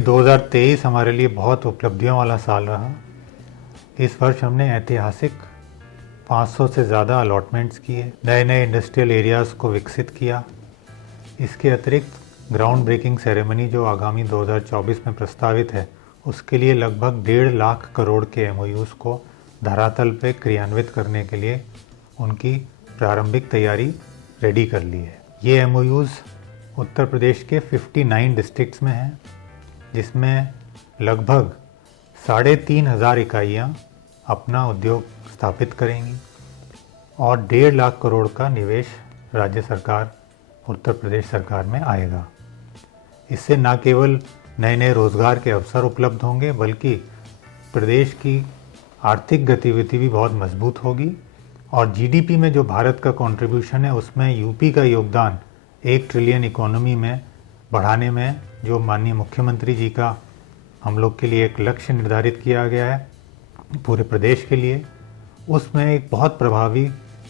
2023 हमारे लिए बहुत उपलब्धियों वाला साल रहा। इस वर्ष हमने ऐतिहासिक 500 से ज़्यादा अलॉटमेंट्स किए, नए नए इंडस्ट्रियल एरियाज़ को विकसित किया। इसके अतिरिक्त ग्राउंड ब्रेकिंग सेरेमनी जो आगामी 2024 में प्रस्तावित है, उसके लिए लगभग 1.5 लाख करोड़ के MOUs को धरातल पे क्रियान्वित करने के लिए उनकी प्रारंभिक तैयारी रेडी कर ली है। ये MOUs उत्तर प्रदेश के 59 डिस्ट्रिक्ट्स में हैं, जिसमें लगभग 3,500 इकाइयाँ अपना उद्योग स्थापित करेंगी और 1.5 लाख करोड़ का निवेश राज्य सरकार, उत्तर प्रदेश सरकार में आएगा। इससे न केवल नए नए रोजगार के अवसर उपलब्ध होंगे, बल्कि प्रदेश की आर्थिक गतिविधि भी बहुत मजबूत होगी और GDP में जो भारत का कंट्रीब्यूशन है, उसमें यूपी का योगदान 1 ट्रिलियन इकोनॉमी में बढ़ाने में, जो माननीय मुख्यमंत्री जी का हम लोग के लिए एक लक्ष्य निर्धारित किया गया है पूरे प्रदेश के लिए, उसमें एक बहुत प्रभावी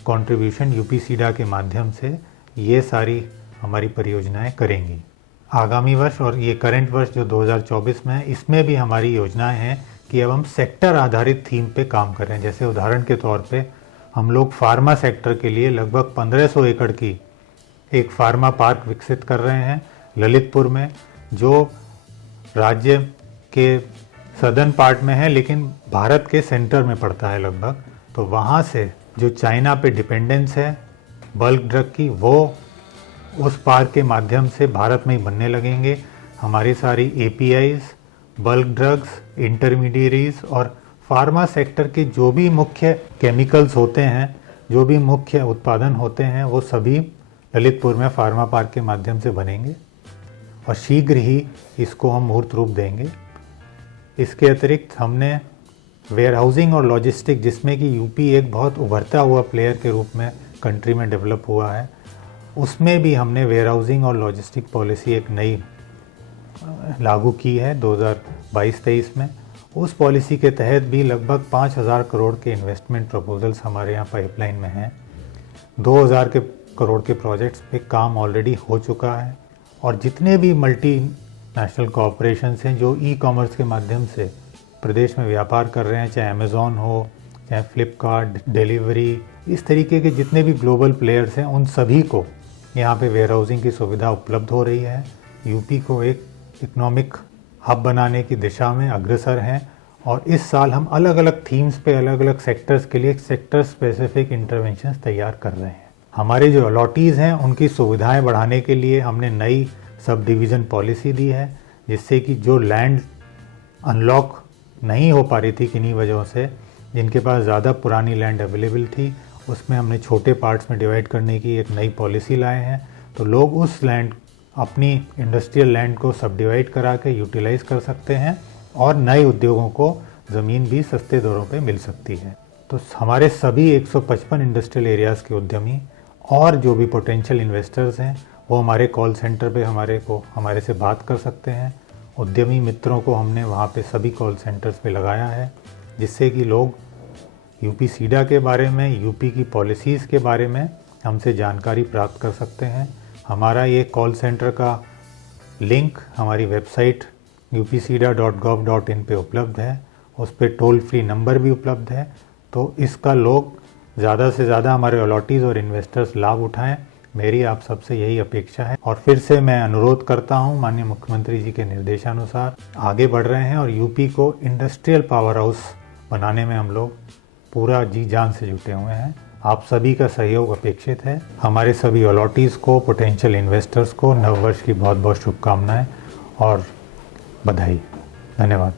कंट्रीब्यूशन UP-SIDA के माध्यम से ये सारी हमारी परियोजनाएं करेंगी। आगामी वर्ष और ये करंट वर्ष जो 2024 में है, इसमें भी हमारी योजनाएं हैं कि अब हम सेक्टर आधारित थीम पे काम कर रहे हैं। जैसे उदाहरण के तौर पे हम लोग फार्मा सेक्टर के लिए लगभग 1500 एकड़ की एक फार्मा पार्क विकसित कर रहे हैं ललितपुर में, जो राज्य के सदर्न पार्ट में है लेकिन भारत के सेंटर में पड़ता है लगभग। तो वहाँ से जो चाइना पे डिपेंडेंस है बल्क ड्रग की, वो उस पार्क के माध्यम से भारत में ही बनने लगेंगे। हमारी सारी APIs, बल्क ड्रग्स, इंटरमीडिएरीज और फार्मा सेक्टर के जो भी मुख्य केमिकल्स होते हैं, जो भी मुख्य उत्पादन होते हैं, वो सभी ललितपुर में फार्मा पार्क के माध्यम से बनेंगे और शीघ्र ही इसको हम मूर्त रूप देंगे। इसके अतिरिक्त हमने वेयर हाउसिंग और लॉजिस्टिक, जिसमें कि यूपी एक बहुत उभरता हुआ प्लेयर के रूप में कंट्री में डेवलप हुआ है, उसमें भी हमने वेयर हाउसिंग और लॉजिस्टिक पॉलिसी एक नई लागू की है 2022-23 में। उस पॉलिसी के तहत भी लगभग 5,000 करोड़ के इन्वेस्टमेंट प्रपोजल्स हमारे यहाँ पाइपलाइन में हैं। 2,000 करोड़ के प्रोजेक्ट्स पे काम ऑलरेडी हो चुका है और जितने भी मल्टी नेशनल कॉरपोरेशंस हैं जो ई-कॉमर्स के माध्यम से प्रदेश में व्यापार कर रहे हैं, चाहे अमेज़ॉन हो, चाहे फ्लिपकार्ट, डिलीवरी, इस तरीके के जितने भी ग्लोबल प्लेयर्स हैं, उन सभी को यहाँ पे वेयर हाउसिंग की सुविधा उपलब्ध हो रही है। यूपी को एक इकोनॉमिक हब बनाने की दिशा में अग्रसर हैं और इस साल हम अलग अलग थीम्स पे, अलग अलग सेक्टर्स के लिए सेक्टर स्पेसिफिक इंटरवेंशंस तैयार कर रहे हैं। हमारे जो अलॉटीज़ हैं उनकी सुविधाएं बढ़ाने के लिए हमने नई सब डिवीज़न पॉलिसी दी है, जिससे कि जो लैंड अनलॉक नहीं हो पा रही थी किन्हीं वजहों से, जिनके पास ज़्यादा पुरानी लैंड अवेलेबल थी, उसमें हमने छोटे पार्ट्स में डिवाइड करने की एक नई पॉलिसी लाए हैं। तो लोग उस लैंड, अपनी इंडस्ट्रियल लैंड को सब डिवाइड करा के यूटिलाइज़ कर सकते हैं और नए उद्योगों को ज़मीन भी सस्ते दरों पे मिल सकती है। तो हमारे सभी 155 इंडस्ट्रियल एरियाज़ के उद्यमी और जो भी पोटेंशियल इन्वेस्टर्स हैं, वो हमारे कॉल सेंटर पे हमारे से बात कर सकते हैं। उद्यमी मित्रों को हमने वहाँ पे सभी कॉल सेंटर्स पे लगाया है, जिससे कि लोग UP-SIDA के बारे में, यूपी की पॉलिसीज़ के बारे में हमसे जानकारी प्राप्त कर सकते हैं। हमारा ये कॉल सेंटर का लिंक हमारी वेबसाइट upsida.gov.in पे उपलब्ध है। उस पर टोल फ्री नंबर भी उपलब्ध है। तो इसका लोग ज़्यादा से ज़्यादा, हमारे अलॉटीज़ और इन्वेस्टर्स लाभ उठाएं, मेरी आप सबसे यही अपेक्षा है। और फिर से मैं अनुरोध करता हूं, माननीय मुख्यमंत्री जी के निर्देशानुसार आगे बढ़ रहे हैं और यूपी को इंडस्ट्रियल पावर हाउस बनाने में हम लोग पूरा जी जान से जुटे हुए हैं। आप सभी का सहयोग अपेक्षित है। हमारे सभी अलॉटीज़ को, पोटेंशियल इन्वेस्टर्स को नववर्ष की बहुत बहुत शुभकामनाएं और बधाई। धन्यवाद।